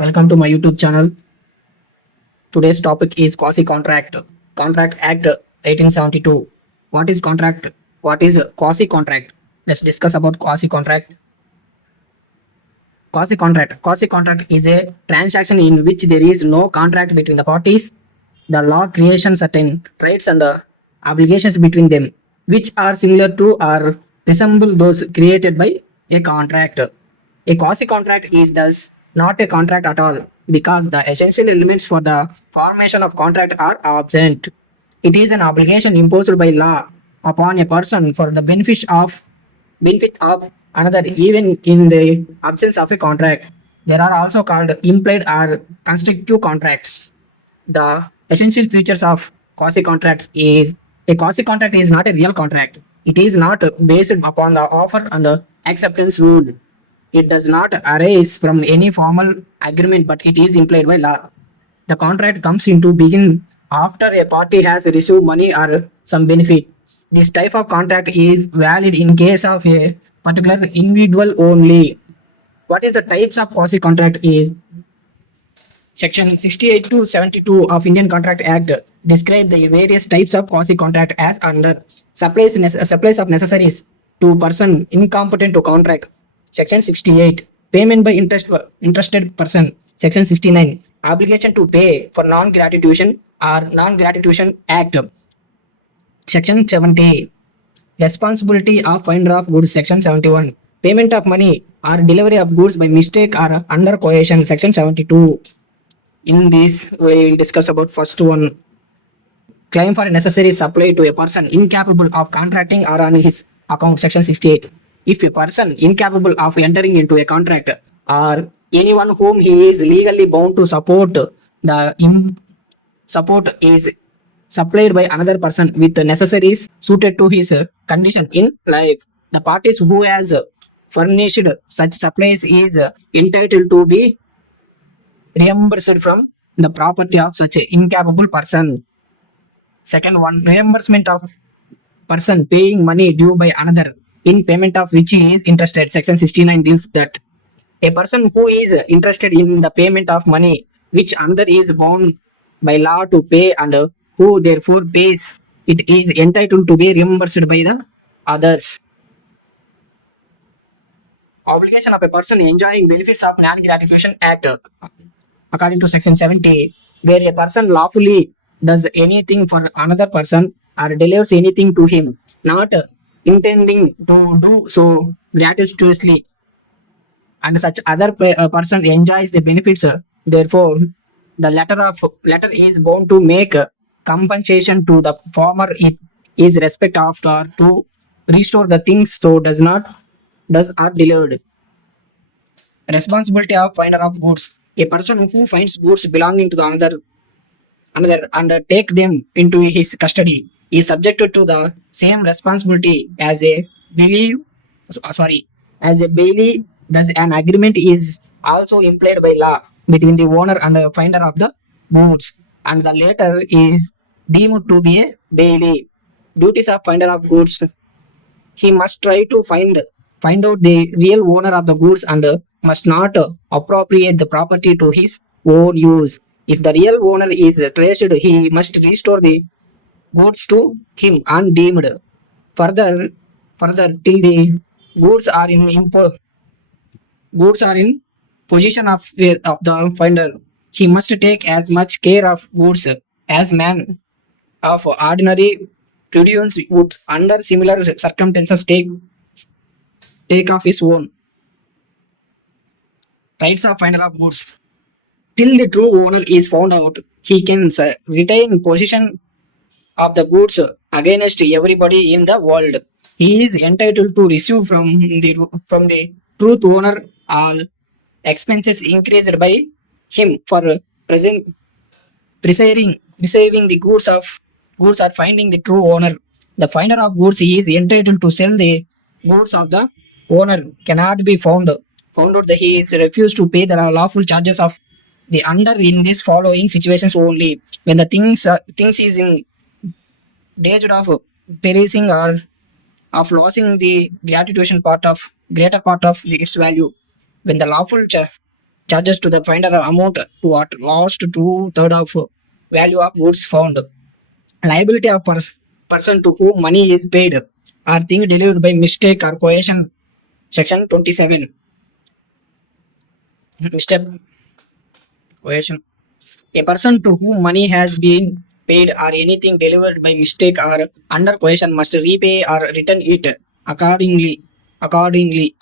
Welcome to my YouTube channel. Today's topic is quasi contract. Contract Act 1872. What is contract? What is quasi contract? Let's discuss about quasi contract. Quasi contract. Quasi contract is a transaction in which there is no contract between the parties. The law creates certain rights and obligations between them, which are similar to or resemble those created by a contract. A quasi contract is thus not a contract at all because the essential elements for the formation of contract are absent. It is an obligation imposed by law upon a person for the benefit of another even in the absence of a contract. There are also called implied or constructive contracts. The essential features of quasi contracts is a quasi contract is not a real contract. It is not based upon the offer and acceptance rule. It does not arise from any formal agreement, but it is implied by law. The contract comes into being after a party has received money or some benefit. This type of contract is valid in case of a particular individual only. What is the types of quasi contract is Section 68 to 72 of Indian Contract Act describe the various types of quasi contract as under supplies of necessaries to person incompetent to contract. Section 68 payment by interested person. Section 69 obligation to pay for non-gratification or non-gratification act. Section 70 responsibility of finder of goods. Section 71 payment of money or delivery of goods by mistake or under coercion. Section 72. In this, we will discuss about first one. Claim for a necessary supply to a person incapable of contracting or on his account. Section 68. If a person incapable of entering into a contract or anyone whom he is legally bound to support support is supplied by another person with the necessaries suited to his condition in life, the parties who has furnished such supplies is entitled to be reimbursed from the property of such an incapable person. Second one, reimbursement of person paying money due by another in payment of which he is interested. Section 69 deals that a person who is interested in the payment of money which another is bound by law to pay and who therefore pays it is entitled to be reimbursed by the others. Obligation of a person enjoying benefits of Non-Gratification Act according to Section 70, where a person lawfully does anything for another person or delivers anything to him, not intending to do so gratuitously, and such other person enjoys the benefits. Therefore, the letter is bound to make compensation to the former. It is respect of or to restore the things so does are delivered. Responsibility of finder of goods. A person who finds goods belonging to the another and take them into his custody is subjected to the same responsibility as a bailee. As a bailee, thus an agreement is also implied by law between the owner and the finder of the goods, and the latter is deemed to be a bailee. Duties of finder of goods: he must try to find out the real owner of the goods and must not appropriate the property to his own use. If the real owner is traced, he must restore the goods to him undeemed. Further, till the goods are in possession of the finder, he must take as much care of goods as man of ordinary prudence would under similar circumstances take of his own. Rights of finder of goods. Till the true owner is found out, he can retain possession of the goods against everybody in the world. He is entitled to receive from the truth owner all expenses increased by him for receiving the goods or finding the true owner. The finder of goods is entitled to sell the goods of the owner cannot be found out that he is refused to pay the lawful charges of the under in these following situations only: when the things is in danger of perishing or of losing the greater part of its value, when the lawful charges to the finder amount to what lost two-thirds of value of goods found. Liability of person to whom money is paid or thing delivered by mistake or coercion. Section 27. Mistake, coercion. A person to whom money has been paid or anything delivered by mistake or under coercion must repay or return it accordingly. Accordingly,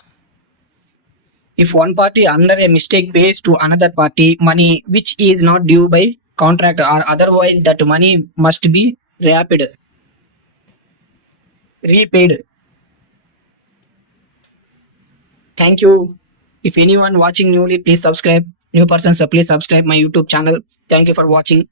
if one party under a mistake pays to another party money which is not due by contract or otherwise, that money must be repaid. Thank you. If anyone watching newly, please subscribe. New persons, please subscribe my YouTube channel. Thank you for watching.